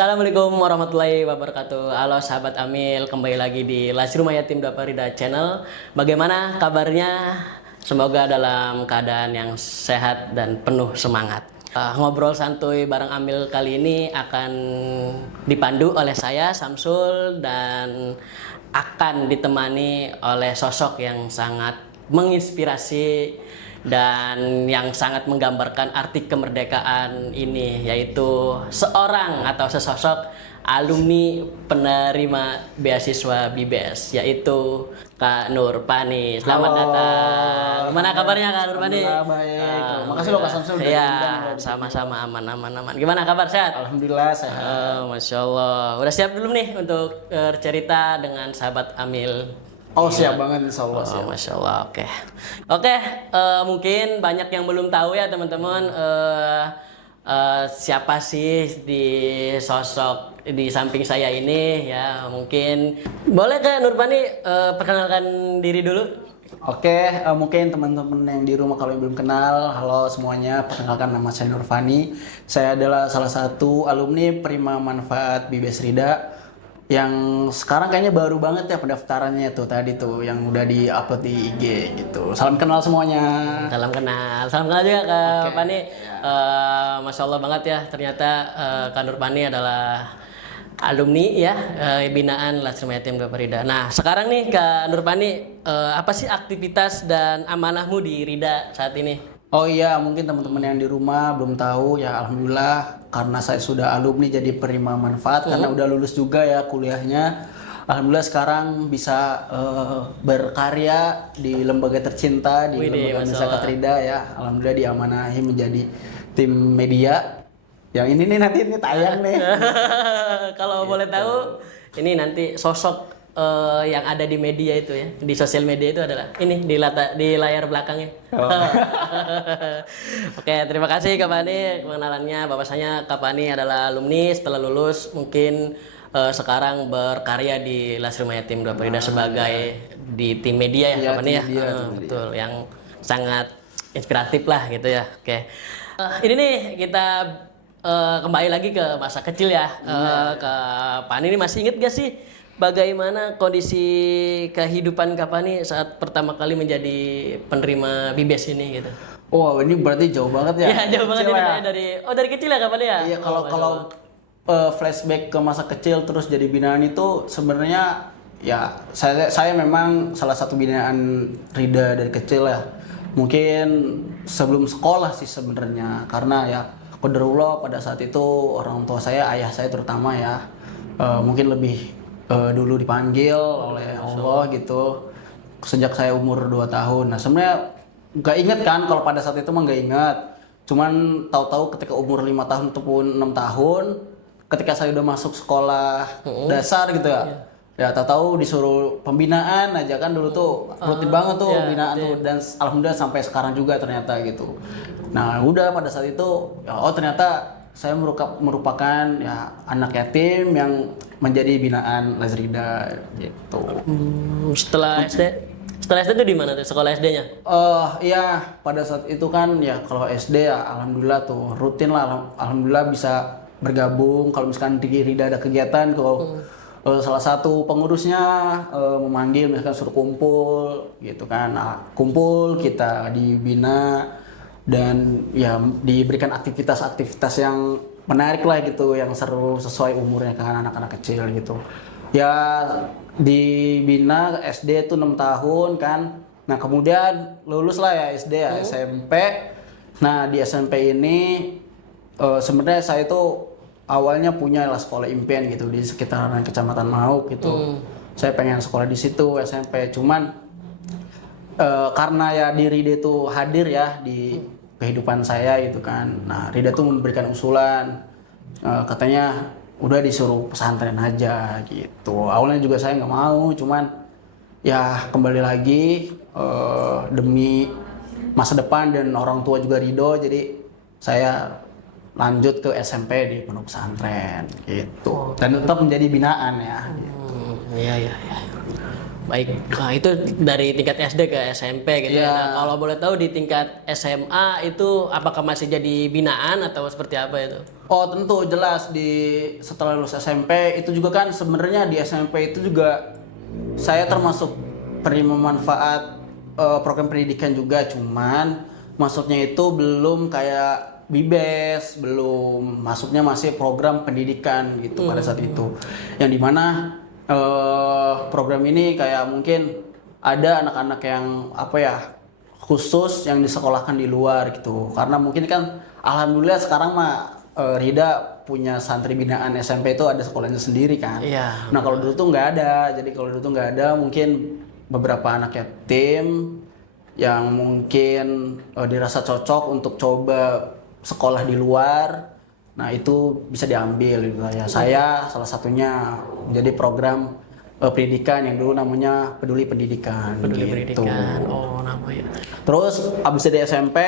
Assalamualaikum warahmatullahi wabarakatuh. Halo sahabat Amil, kembali lagi di Las Rumah Yatim Daparida Channel. Bagaimana kabarnya? Semoga dalam keadaan yang sehat dan penuh semangat. Ngobrol santuy bareng Amil kali ini akan dipandu oleh saya Samsul dan akan ditemani oleh sosok yang sangat menginspirasi dan yang sangat menggambarkan arti kemerdekaan ini, yaitu seorang atau sesosok alumni penerima beasiswa BIBES, yaitu Kak Nurpani. Selamat datang. Gimana kabarnya Kak Nurpani? Alhamdulillah baik. Makasih loh Kak Samsul udah Iya, diundang. sama-sama aman. Gimana kabar, sehat? Alhamdulillah sehat. Masya Allah. Udah siap belum nih untuk cerita dengan sahabat Amil? Oh siap banget insya Allah. Siap. Masya Allah, oke. Mungkin banyak yang belum tahu ya teman-teman, siapa sih di sosok di samping saya ini ya. Mungkin boleh Kak Nurpani perkenalkan diri dulu. Oke, mungkin teman-teman yang di rumah kalau yang belum kenal, halo semuanya, perkenalkan nama saya Nurpani. Saya adalah salah satu alumni Prima Manfaat BIBES Rida yang sekarang kayaknya baru banget ya pendaftarannya tuh tadi tuh yang udah di-upload di IG gitu. Salam kenal semuanya. Salam kenal juga Kak Pani. Masya Allah banget ya, ternyata Kak Nurpani adalah alumni ya binaan Las Rumah Yatim Daparida. Nah sekarang nih Kak Nurpani, apa sih aktivitas dan amanahmu di Rida saat ini? Oh iya, mungkin teman-teman yang di rumah belum tahu ya, alhamdulillah karena saya sudah alumni jadi penerima manfaat karena udah lulus juga ya kuliahnya. Alhamdulillah sekarang bisa berkarya di lembaga tercinta di Lembaga Zakat Rida ya. Alhamdulillah diamanahi menjadi tim media. Yang ini nih nanti ini tayang nih. Kalau boleh tahu, ini nanti sosok yang ada di media itu ya, di sosial media itu adalah ini di layar belakangnya. Oke, terima kasih Kak Pani pengenalannya. Bahwasanya Kak Pani adalah alumni setelah lulus, mungkin sekarang berkarya di Las Rumah Yatim Daparida sebagai di tim media ya, Kak Pani ya. Betul, yang sangat inspiratif lah gitu ya. Oke, ini nih kita kembali lagi ke masa kecil ya. Kak Pani ini masih inget gak sih bagaimana kondisi kehidupan Kak Pani saat pertama kali menjadi penerima BIBES ini gitu? Wow, ini berarti jauh banget ya. Iya, jauh banget ini ya. dari kecil ya Kak Pani ya? Iya, kalau flashback ke masa kecil terus jadi binaan itu sebenarnya ya saya memang salah satu binaan Rida dari kecil ya. Mungkin sebelum sekolah sih sebenarnya, karena ya qadarullah pada saat itu orang tua saya, ayah saya terutama ya, mungkin lebih dulu dipanggil oleh Allah gitu sejak saya umur 2 tahun. Nah sebenarnya nggak inget kan kalau pada saat itu mah nggak inget, cuman tahu-tahu ketika umur 5 tahun ataupun 6 tahun ketika saya udah masuk sekolah dasar gitu ya, ya tahu-tahu disuruh pembinaan aja kan, dulu tuh rutin banget tuh pembinaan tuh, dan alhamdulillah sampai sekarang juga ternyata gitu. Nah udah pada saat itu ya, oh ternyata saya merupakan ya anak yatim yang menjadi binaan Las Rida gitu. Setelah SD itu di mana tuh sekolah SD-nya? Iya pada saat itu kan ya kalau SD ya alhamdulillah tuh rutin lah, alhamdulillah bisa bergabung kalau misalkan di Rida ada kegiatan, kalau salah satu pengurusnya memanggil misalkan suruh kumpul gitu kan. Nah, kumpul kita dibina dan ya diberikan aktivitas-aktivitas yang menarik lah gitu, yang seru sesuai umurnya kan anak-anak kecil gitu. Ya dibina SD tuh 6 tahun kan. Nah, kemudian lulus lah ya SD ya, SMP. Nah, di SMP ini sebenarnya saya tuh awalnya punya lah sekolah impian gitu di sekitaran Kecamatan Mauk gitu. Saya pengen sekolah di situ SMP, cuman karena ya di Rida itu hadir ya di kehidupan saya gitu kan. Nah Rida tuh memberikan usulan, katanya udah disuruh pesantren aja gitu. Awalnya juga saya nggak mau, cuman ya kembali lagi demi masa depan dan orang tua juga ridho, jadi saya lanjut ke SMP di pondok pesantren gitu, dan tetap menjadi binaan ya. Iya. Baik, nah itu dari tingkat SD ke SMP gitu ya. Iya. Nah, kalau boleh tahu di tingkat SMA itu apakah masih jadi binaan atau seperti apa itu? Oh tentu jelas setelah lulus SMP itu juga kan sebenarnya di SMP itu juga saya termasuk penerima manfaat program pendidikan juga, cuman masuknya itu belum kayak BIBES, belum masuknya masih program pendidikan gitu pada saat itu, yang dimana program ini kayak mungkin ada anak-anak yang apa ya khusus yang disekolahkan di luar gitu, karena mungkin kan alhamdulillah sekarang mah Rida punya santri binaan SMP itu ada sekolahnya sendiri kan. Iya. Nah kalau dulu tuh nggak ada, jadi kalau dulu tuh nggak ada mungkin beberapa anak yatim yang mungkin dirasa cocok untuk coba sekolah di luar. Nah itu bisa diambil gitu ya. Saya salah satunya jadi program pendidikan yang dulu namanya Peduli Pendidikan. Peduli gitu. pendidikan. Oh, namanya. Terus abis dari SMP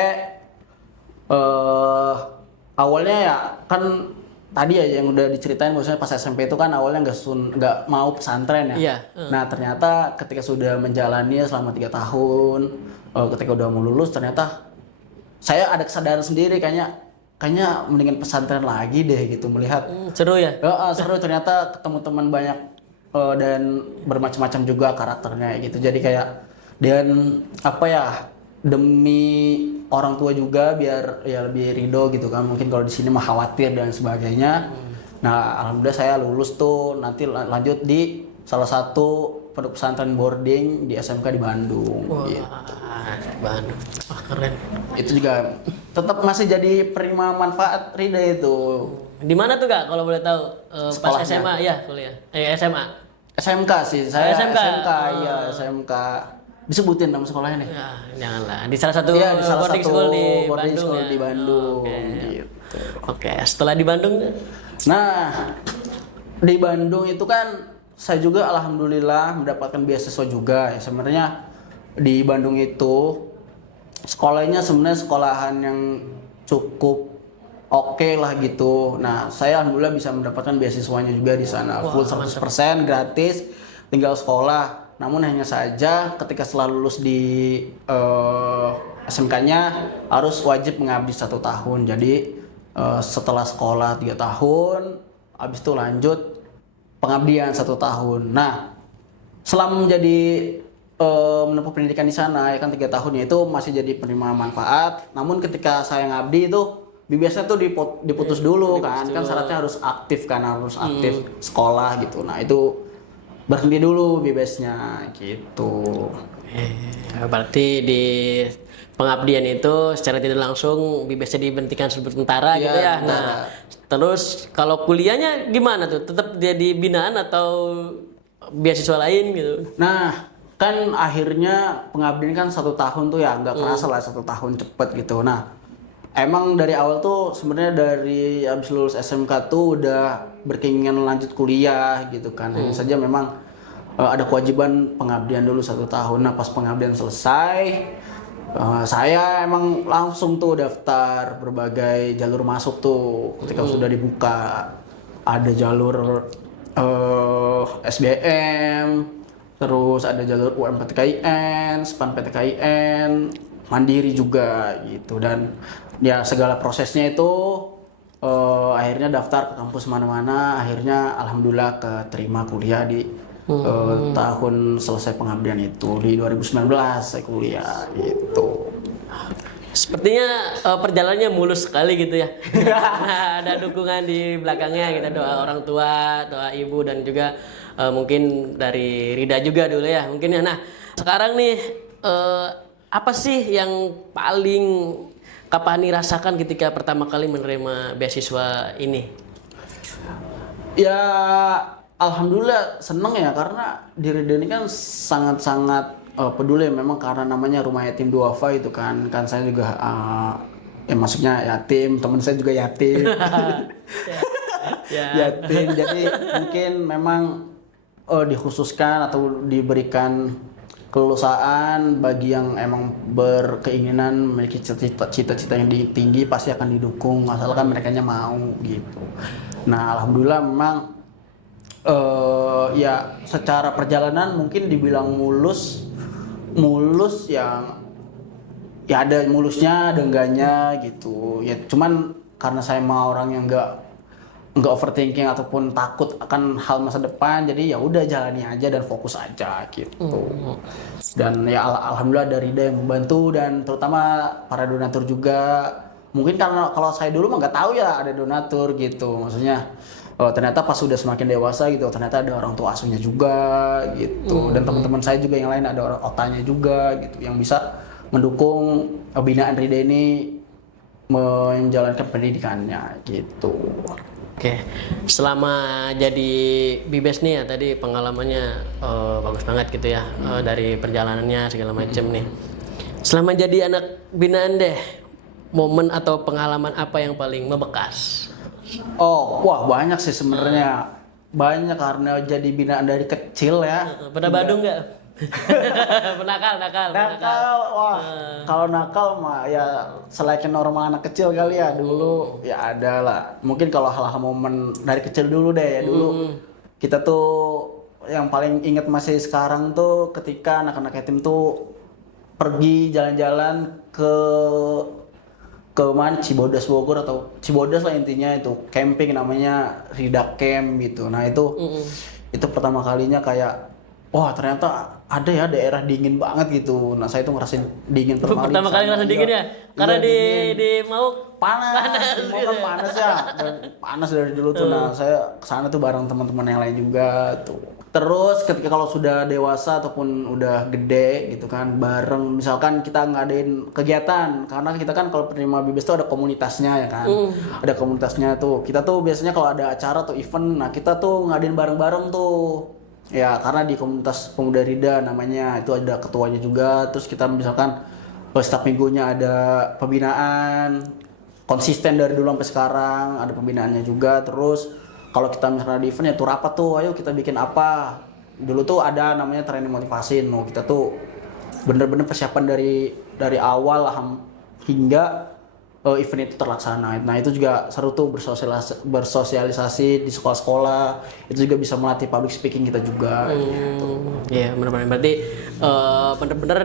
awalnya ya kan tadi ya yang udah diceritain maksudnya pas SMP itu kan awalnya nggak mau pesantren ya. Iya. Nah ternyata ketika sudah menjalani selama 3 tahun, ketika udah mau lulus ternyata saya ada kesadaran sendiri kayaknya mendingan pesantren lagi deh gitu melihat. Seru ya? Seru ternyata ketemu teman banyak dan bermacam-macam juga karakternya gitu. Jadi kayak dan apa ya demi orang tua juga biar ya lebih ridho gitu kan. Mungkin kalau di sini mah khawatir dan sebagainya. Nah, alhamdulillah saya lulus tuh nanti lanjut di salah satu pondok pesantren boarding di SMK di Bandung. Wah, Gitu. Bandung. Wah, keren. Itu juga tetap masih jadi penerima manfaat Rida itu. Di mana tuh Kak kalau boleh tahu? Pas Sekolahnya. SMA ya, kuliah. SMA. SMK sih, saya SMK. iya SMK. Disebutin nama sekolahnya nih. Ya, janganlah. Di salah satu Iya, di salah boarding satu school di boarding Bandung school ya. di Bandung. Oke. Gitu. Oke, setelah di Bandung Nah, di Bandung itu kan saya juga alhamdulillah mendapatkan beasiswa juga ya. Sebenarnya di Bandung itu sekolahnya sebenarnya sekolahan yang cukup oke lah gitu. Nah, saya alhamdulillah bisa mendapatkan beasiswanya juga di sana. Wah, Full 100% gratis, tinggal sekolah. Namun hanya saja ketika setelah lulus di SMK-nya harus wajib mengabdi 1 tahun. Jadi setelah sekolah 3 tahun, habis itu lanjut pengabdian 1 tahun. Nah, selama menjadi menempuh pendidikan di sana ya kan 3 tahunnya itu masih jadi penerima manfaat. Namun ketika saya ngabdi itu biasanya tuh diputus dulu kan syaratnya harus aktif kan harus aktif sekolah gitu. Nah itu berhenti dulu BBS-nya gitu. berarti di pengabdian itu secara tidak langsung bisa diberhentikan sementara Iya, gitu ya. sementara. Nah, terus kalau kuliahnya gimana tuh? Tetap jadi binaan atau beasiswa lain gitu? Nah kan akhirnya pengabdian kan 1 tahun tuh ya nggak kerasa lah 1 tahun cepet gitu. Nah emang dari awal tuh sebenarnya dari abis lulus SMK tuh udah berkeinginan lanjut kuliah gitu kan. Hanya saja memang ada kewajiban pengabdian dulu 1 tahun. Nah pas pengabdian selesai, saya emang langsung tuh daftar berbagai jalur masuk tuh ketika sudah dibuka. Ada jalur SBM, terus ada jalur UMPTKIN, SPAN PTKIN, Mandiri juga gitu. Dan ya segala prosesnya itu akhirnya daftar ke kampus mana-mana, akhirnya alhamdulillah keterima kuliah di tahun selesai pengabdian itu di 2019 saya kuliah gitu. Sepertinya perjalanannya mulus sekali gitu ya. Nah, ada dukungan di belakangnya gitu, doa orang tua, doa ibu dan juga mungkin dari Rida juga dulu ya mungkin ya. Nah sekarang nih apa sih yang paling Kak Fahmi rasakan ketika pertama kali menerima beasiswa ini? Ya alhamdulillah seneng ya karena diri Rida ini kan sangat-sangat peduli memang karena namanya Rumah Yatim Duafa itu kan saya juga ya maksudnya yatim, teman saya juga yatim. Ya. Yatim jadi mungkin memang dikhususkan atau diberikan kelulusan bagi yang emang berkeinginan memiliki cita-cita yang tinggi pasti akan didukung asalkan merekanya mau gitu. Nah alhamdulillah memang Ya secara perjalanan mungkin dibilang mulus, yang ya ada mulusnya, ada enggaknya gitu. Ya cuman karena saya mau orang yang nggak overthinking ataupun takut akan hal masa depan, jadi ya udah jalani aja dan fokus aja gitu. Dan ya alhamdulillah ada Rida yang membantu dan terutama para donatur juga. Mungkin karena kalau saya dulu mah nggak tahu ya ada donatur gitu, maksudnya ternyata pas sudah semakin dewasa gitu, ternyata ada orang tua asuhnya juga gitu. Dan teman-teman saya juga yang lain ada orang otanya juga gitu yang bisa mendukung binaan Rida ini menjalankan pendidikannya gitu. Oke, selama jadi Bibes nih ya tadi pengalamannya bagus banget gitu ya, dari perjalanannya segala macam nih. Selama jadi anak binaan deh, momen atau pengalaman apa yang paling membekas? Oh, wah banyak sih sebenarnya. Banyak karena jadi binaan dari kecil ya. Pernah Badung nggak? nakal. Wah. Kalau nakal mah ya selain normal anak kecil kali ya dulu ya ada lah. Mungkin kalau hal-hal momen dari kecil dulu deh ya dulu. Kita tuh yang paling inget masih sekarang tuh ketika anak-anak yatim tuh pergi jalan-jalan ke mana Cibodas Bogor atau Cibodas lah intinya itu camping namanya Rida Camp gitu. Nah itu pertama kalinya kayak wah ternyata ada ya daerah dingin banget gitu. Nah saya tuh ngerasain dingin pertama kali ngerasain dingin ya? Karena di mau panas gitu kan panas ya. Dan panas dari dulu tuh. Nah saya kesana tuh bareng teman-teman yang lain juga tuh. Terus ketika kalau sudah dewasa ataupun udah gede gitu kan bareng misalkan kita ngadain kegiatan karena kita kan kalau penerima Bibes tuh ada komunitasnya ya kan. Ada komunitasnya tuh. Kita tuh biasanya kalau ada acara atau event nah kita tuh ngadain bareng-bareng tuh. Ya karena di komunitas pemuda Rida namanya itu ada ketuanya juga. Terus kita misalkan setiap minggunya ada pembinaan konsisten dari dulu sampai sekarang ada pembinaannya juga. Terus kalau kita misalnya di event ya tuh rapat tuh ayo kita bikin apa. Dulu tuh ada namanya training motivasi. No, kita tuh bener-bener persiapan dari awal hingga event itu terlaksana. Nah itu juga seru tuh bersosialisasi di sekolah-sekolah. Itu juga bisa melatih public speaking kita juga. Gitu. Iya benar-benar berarti bener-bener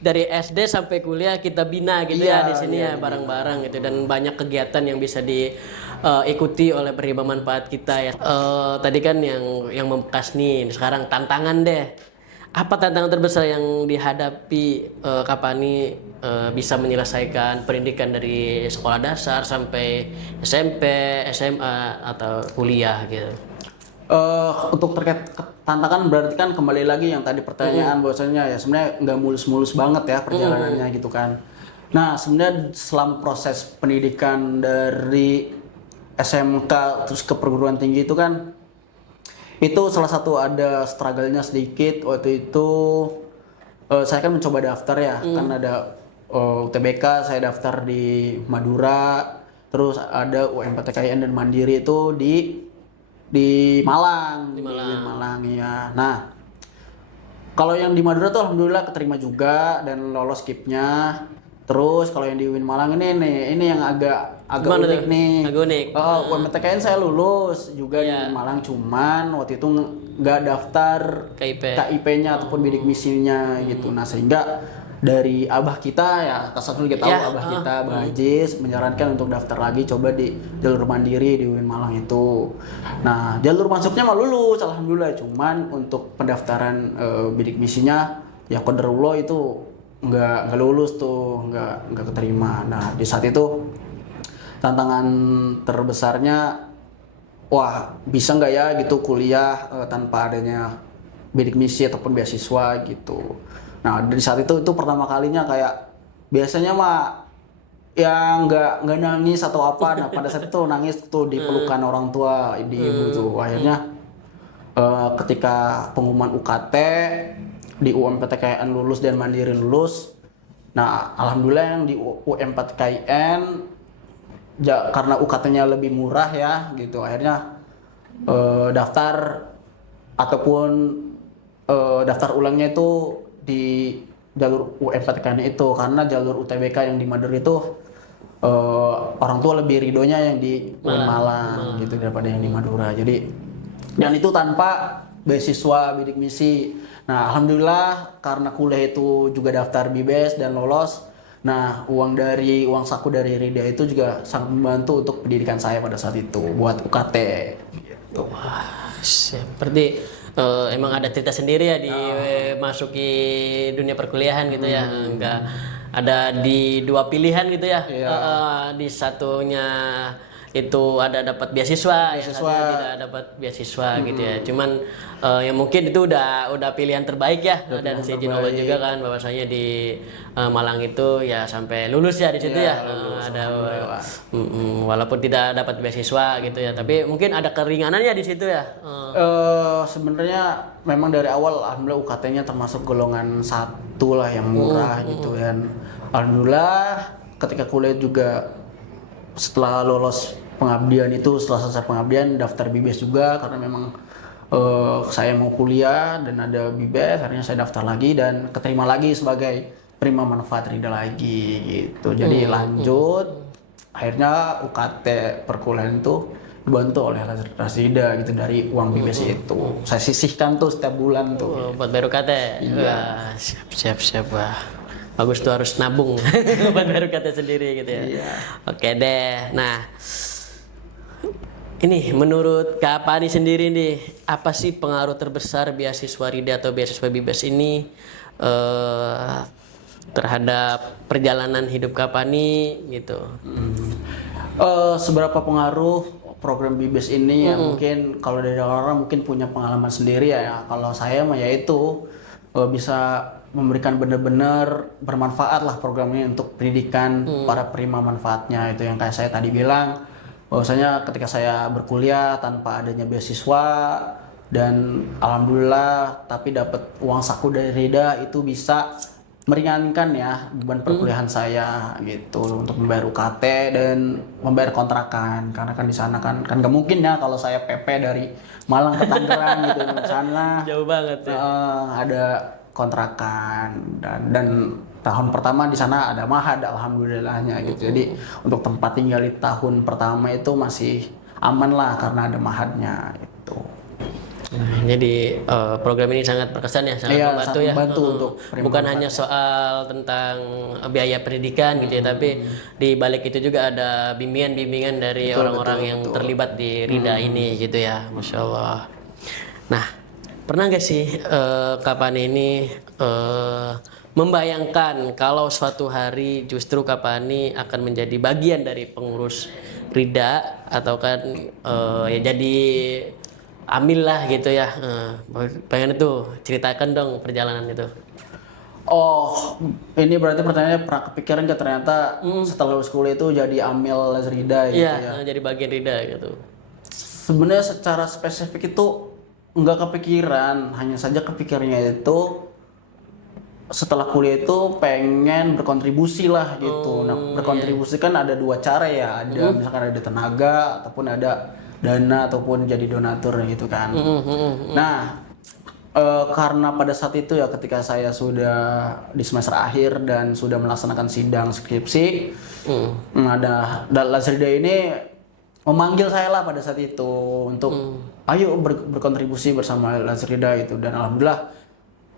dari SD sampai kuliah kita bina gitu ya di sini ya bareng-bareng gitu dan banyak kegiatan yang bisa diikuti oleh penerima manfaat kita ya. Tadi kan yang membekas nih sekarang tantangan deh. Apa tantangan terbesar yang dihadapi Kapani bisa menyelesaikan pendidikan dari sekolah dasar sampai SMP, SMA atau kuliah gitu? Untuk terkait tantangan berarti kan kembali lagi yang tadi pertanyaan bahwasanya ya sebenarnya nggak mulus-mulus banget ya perjalanannya gitu kan. Nah sebenarnya selama proses pendidikan dari SMK terus ke perguruan tinggi itu kan itu salah satu ada struggle-nya sedikit waktu itu saya kan mencoba daftar ya kan ada UTBK saya daftar di Madura terus ada UMPTKIN dan Mandiri itu di Malang. Di Malang ya. Nah kalau yang di Madura tuh alhamdulillah keterima juga dan lolos skipnya. Terus kalau yang di UIN Malang ini yang agak unik nih. Agak unik. UMPTKN saya lulus juga di Malang cuman waktu itu nggak daftar KIP-nya ataupun bidik misinya gitu. Nah sehingga dari abah kita ya satu kita tahu abah kita Abah Ajis menyarankan untuk daftar lagi coba di jalur mandiri di UIN Malang itu. Nah jalur masuknya mah lulus alhamdulillah cuman untuk pendaftaran bidik misinya ya qadarullah itu nggak lulus tuh nggak keterima. Nah di saat itu tantangan terbesarnya wah bisa nggak ya gitu kuliah tanpa adanya bidik misi ataupun beasiswa gitu. Nah dari saat itu pertama kalinya kayak biasanya mah ya nggak nangis atau apa. Nah pada saat itu nangis tuh di pelukan orang tua di ibu tuh. Akhirnya ketika pengumuman UKT di UMPTKN lulus dan Mandiri lulus. Nah, alhamdulillah yang di UMPTKN karena UKT-nya lebih murah ya gitu. Akhirnya daftar ataupun daftar ulangnya itu di jalur UMPTKN itu karena jalur UTBK yang di Madura itu orang tua lebih ridonya yang di UIN Malang gitu daripada yang di Madura. Jadi Dan itu tanpa beasiswa bidik misi. Nah, alhamdulillah karena kuliah itu juga daftar BIBES dan lolos. Nah, uang saku dari Rida itu juga sangat membantu untuk pendidikan saya pada saat itu buat UKT. Gitu. Wah, seperti emang ada cerita sendiri ya di masuki dunia perkuliahan gitu ya. Enggak ada di dua pilihan gitu ya. Di satunya itu ada dapat beasiswa, yang satunya tidak dapat beasiswa gitu ya. Cuman yang mungkin itu udah pilihan terbaik ya. Dan si Jinowo juga kan bahwasanya di Malang itu ya sampai lulus ya di situ ya. Ada walaupun tidak dapat beasiswa gitu ya, tapi mungkin ada keringanannya di situ ya. Sebenarnya memang dari awal alhamdulillah UKT-nya termasuk golongan 1 lah yang murah gitu dan alhamdulillah ketika kuliah juga setelah lolos pengabdian itu, setelah selesai pengabdian daftar BIBES juga karena memang saya mau kuliah dan ada BIBES, akhirnya saya daftar lagi dan keterima lagi sebagai prima manfaat Rida lagi gitu. Jadi lanjut, akhirnya UKT perkuliahan itu dibantu oleh Rasida gitu dari uang BIBES itu. Saya sisihkan tuh setiap bulan tuh. Buat baru kate. Iya. Wah, siap. Wah. Bagus tuh harus nabung buat baru kate sendiri gitu ya. Iya. Oke deh. Nah, ini menurut Kak Pani sendiri nih, apa sih pengaruh terbesar beasiswa Rida atau beasiswa BIBES ini terhadap perjalanan hidup Kak Pani gitu? Seberapa pengaruh program BIBES ini ya mungkin kalau dari orang mungkin punya pengalaman sendiri ya. Kalau saya mah yaitu bisa memberikan benar-benar bermanfaat lah program ini untuk pendidikan para penerima manfaatnya. Itu yang kayak saya tadi bilang bahwasanya ketika saya berkuliah tanpa adanya beasiswa dan alhamdulillah tapi dapat uang saku dari Rida itu bisa meringankan ya beban perkuliahan saya gitu untuk membayar UKT dan membayar kontrakan karena kan di sana kan nggak mungkin ya kalau saya PP dari Malang ke Tangerang gitu di sana Jauh banget ya. ada kontrakan dan tahun pertama di sana ada mahad alhamdulillahnya gitu. Jadi untuk tempat tinggal di tahun pertama itu masih aman lah karena ada mahadnya gitu. Nah, jadi program ini sangat berkesan ya, sangat membantu ya. Membantu untuk bukan hanya soal tentang biaya pendidikan gitu ya, tapi di balik itu juga ada bimbingan-bimbingan dari orang-orang yang terlibat di Rida ini gitu ya, Masya Allah. Nah, pernah nggak sih Kapan ini membayangkan kalau suatu hari justru Kapani akan menjadi bagian dari pengurus Rida atau kan ya jadi amil lah gitu ya, pengen itu ceritakan dong perjalanan itu. Oh, ini berarti pertanyaannya pernah kepikiran nggak ternyata setelah lulus kuliah itu jadi amil Rida gitu Iya, ya? jadi bagian Rida gitu. Sebenarnya secara spesifik itu nggak kepikiran, hanya saja kepikirannya itu setelah kuliah itu pengen berkontribusi lah gitu. Nah, berkontribusi kan ada dua cara ya, ada misalkan ada tenaga ataupun ada dana ataupun jadi donatur gitu kan. Nah, karena pada saat itu ya ketika saya sudah di semester akhir dan sudah melaksanakan sidang skripsi, ada Lazrida ini memanggil saya lah pada saat itu untuk ayo berkontribusi bersama Lazrida itu dan alhamdulillah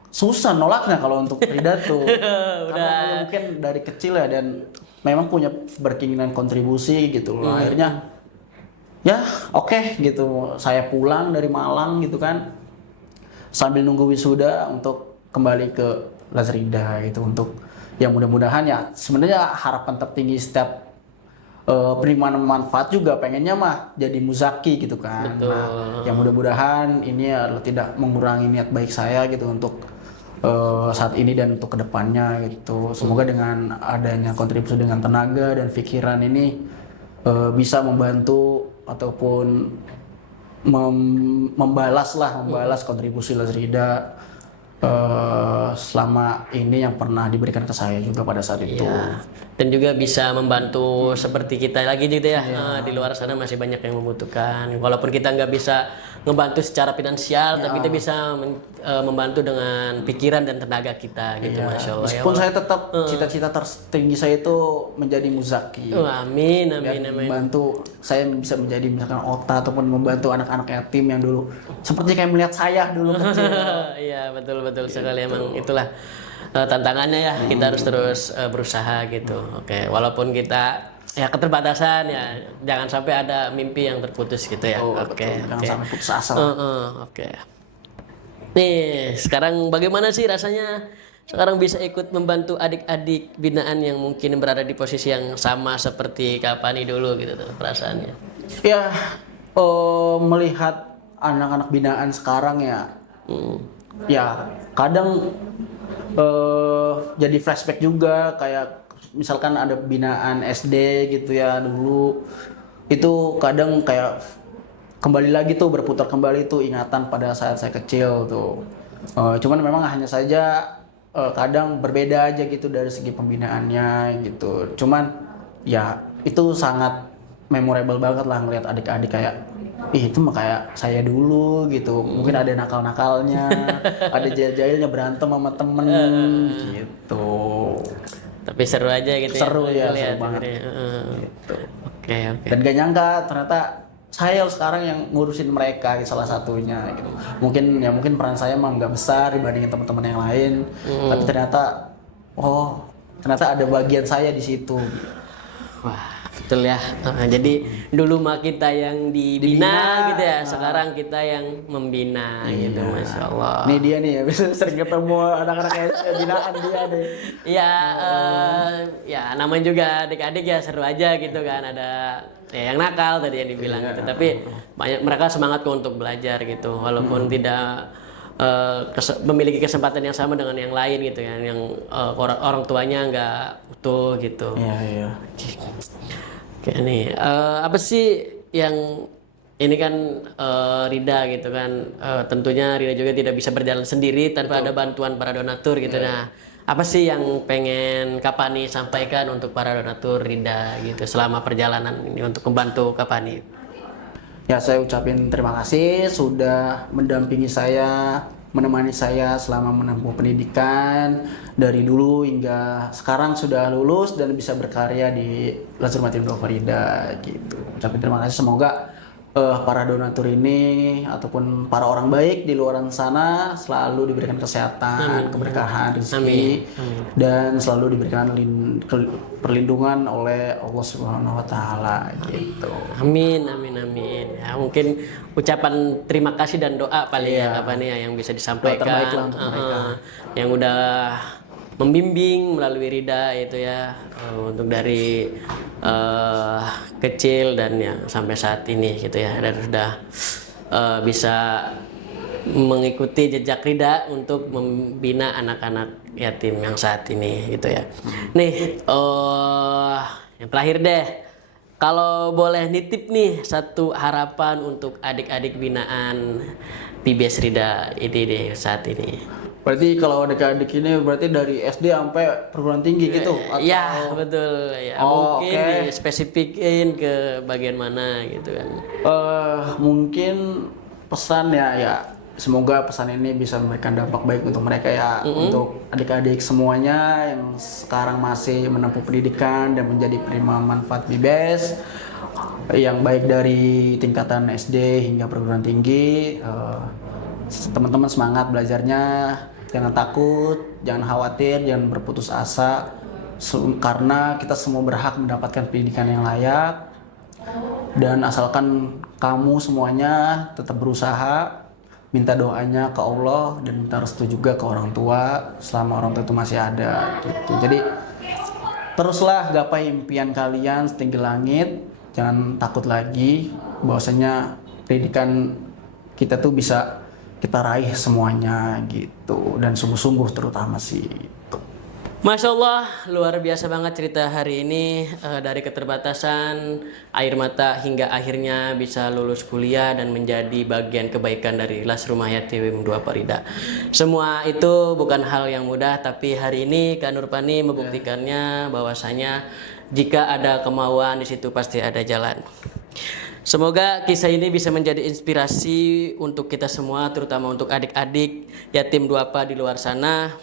susah nolaknya kalau untuk Rida tuh. Karena mungkin dari kecil ya dan memang punya berkeinginan kontribusi gitu loh. Akhirnya ya oke, gitu. Saya pulang dari Malang gitu kan. Sambil nunggu wisuda untuk kembali ke Lazrida gitu untuk yang mudah-mudahan ya sebenarnya harapan tertinggi setiap penerima manfaat juga pengennya mah jadi muzaki gitu kan. Betul. Nah, yang mudah-mudahan ini adalah tidak mengurangi niat baik saya gitu untuk saat ini dan untuk kedepannya gitu. Semoga dengan adanya kontribusi dengan tenaga dan pikiran ini bisa membantu ataupun membalas kontribusi Lazrida selama ini yang pernah diberikan ke saya juga pada saat itu. Iya. Dan juga bisa membantu seperti kita lagi gitu ya. Di luar sana masih banyak yang membutuhkan. Walaupun kita nggak bisa ngebantu secara finansial, tapi kita bisa membantu dengan pikiran dan tenaga kita gitu, Masya Allah. Meskipun saya tetap cita-cita tertinggi saya itu menjadi muzaki. Amin, amin, amin. Membantu saya bisa menjadi misalkan OTA ataupun membantu anak-anak yatim yang dulu seperti kayak melihat saya dulu kecil. Iya, betul sekali, emang itulah tantangannya ya. Kita harus terus berusaha gitu. Oke, walaupun kita ya keterbatasan ya, jangan sampai ada mimpi yang terputus gitu ya. Oke, Jangan oke. sampai putus asa. Oke. Nih, sekarang bagaimana sih rasanya sekarang bisa ikut membantu adik-adik binaan yang mungkin berada di posisi yang sama seperti Kapani dulu gitu tuh perasaannya? Ya, melihat anak-anak binaan sekarang ya, ya kadang jadi flashback juga kayak misalkan ada binaan SD gitu ya dulu, itu kadang kayak kembali lagi tuh berputar kembali tuh ingatan pada saat saya kecil tuh. Cuman memang hanya saja kadang berbeda aja gitu dari segi pembinaannya gitu. Cuman ya itu sangat memorable banget lah ngelihat adik-adik kayak itu mah kayak saya dulu gitu. Mungkin ada nakal-nakalnya, ada jahil-jahilnya berantem sama temen gitu. Tapi seru aja gitu Seru ya, ngeliat seru banget. gitu. Oke. Dan gak nyangka ternyata saya sekarang yang ngurusin mereka salah satunya gitu. Mungkin peran saya emang nggak besar dibandingin teman-teman yang lain, tapi ternyata ada bagian saya di situ. Wah, betul ya. Jadi dulu mah kita yang dibina gitu ya, sekarang kita yang membina gitu, Masya Allah. Nih dia nih ya, bisa sering ketemu anak-anak binaan dia deh. Ya, ya namanya juga adik-adik ya seru aja gitu kan, ada ya yang nakal tadi yang dibilang gitu. Tapi banyak mereka semangat kok untuk belajar gitu, walaupun tidak memiliki kesempatan yang sama dengan yang lain gitu ya, yang orang tuanya nggak utuh gitu. Iya. Oke nih, apa sih yang ini kan Rida gitu kan, tentunya Rida juga tidak bisa berjalan sendiri tanpa ada bantuan para donatur gitu. Nah, apa sih yang pengen Kapani sampaikan untuk para donatur Rida gitu selama perjalanan ini untuk membantu Kapani? Ya, saya ucapin terima kasih sudah mendampingi saya, menemani saya selama menempuh pendidikan dari dulu hingga sekarang sudah lulus dan bisa berkarya di Lazrul Mayatim Dua Farida gitu. Ucapin terima kasih, semoga para donatur ini ataupun para orang baik di luar sana selalu diberikan kesehatan, keberkahan, rezeki, dan selalu diberikan perlindungan oleh Allah Subhanahu wa taala gitu. Amin. Ya, mungkin ucapan terima kasih dan doa paling ya apa nih ya yang bisa disampaikan. Doa terbaik lah untuk mereka. Yang udah membimbing melalui Rida itu ya, untuk dari kecil dan yang sampai saat ini gitu ya, dan sudah bisa mengikuti jejak Rida untuk membina anak-anak yatim yang saat ini gitu ya. Nih, yang terakhir deh, kalau boleh nitip nih satu harapan untuk adik-adik binaan PBS Rida ini deh saat ini. Berarti kalau adik-adik ini berarti dari SD sampai perguruan tinggi gitu? Atau... Ya betul ya. Mungkin dispesifikin ke bagian mana gitu kan? Mungkin pesan ya semoga pesan ini bisa memberikan dampak baik untuk mereka ya, untuk adik-adik semuanya yang sekarang masih menempuh pendidikan dan menjadi penerima manfaat BBS yang baik dari tingkatan SD hingga perguruan tinggi. Teman-teman semangat belajarnya, jangan takut, jangan khawatir, jangan berputus asa, karena kita semua berhak mendapatkan pendidikan yang layak. Dan asalkan kamu semuanya tetap berusaha, minta doanya ke Allah dan minta restu juga ke orang tua selama orang tua itu masih ada gitu. Jadi teruslah gapai impian kalian setinggi langit, jangan takut lagi, bahwasanya pendidikan kita tuh bisa kita raih semuanya gitu, dan sungguh-sungguh terutama sih. Masya Allah, luar biasa banget cerita hari ini, dari keterbatasan air mata hingga akhirnya bisa lulus kuliah dan menjadi bagian kebaikan dari Lazrul Mayatim Dua Farida. Semua itu bukan hal yang mudah, tapi hari ini Kak Nurpani membuktikannya bahwasanya jika ada kemauan di situ pasti ada jalan. Semoga kisah ini bisa menjadi inspirasi untuk kita semua, terutama untuk adik-adik yatim duafa di luar sana.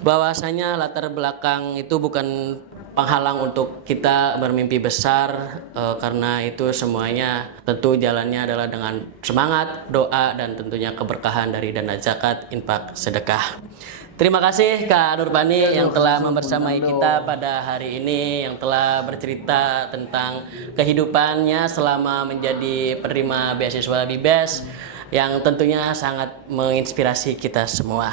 Bahwasanya latar belakang itu bukan penghalang untuk kita bermimpi besar, karena itu semuanya tentu jalannya adalah dengan semangat, doa, dan tentunya keberkahan dari dana zakat, infak, sedekah. Terima kasih Kak Nurpani yang telah membersamai kita pada hari ini, yang telah bercerita tentang kehidupannya selama menjadi penerima beasiswa BIBES, yang tentunya sangat menginspirasi kita semua.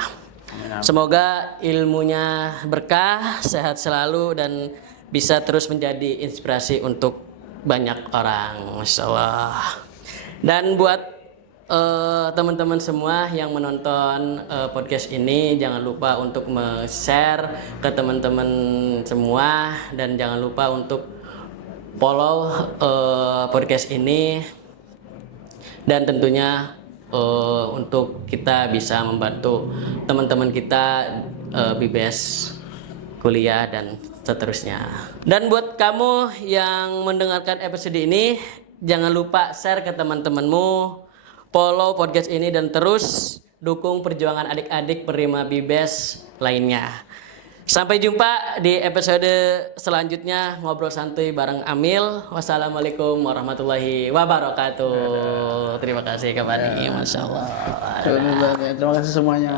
Semoga ilmunya berkah, sehat selalu, dan bisa terus menjadi inspirasi untuk banyak orang. Masya Allah. Dan buat teman-teman semua yang menonton podcast ini, jangan lupa untuk share ke teman-teman semua, dan jangan lupa untuk follow podcast ini, dan tentunya untuk kita bisa membantu teman-teman kita BIBES kuliah dan seterusnya. Dan buat kamu yang mendengarkan episode ini, jangan lupa share ke teman-temanmu, follow podcast ini, dan terus dukung perjuangan adik-adik penerima BIBES lainnya. Sampai jumpa di episode selanjutnya ngobrol santuy bareng Amil. Wassalamualaikum warahmatullahi wabarakatuh. Terima kasih Kak Fani, Masya Allah. Terima kasih semuanya.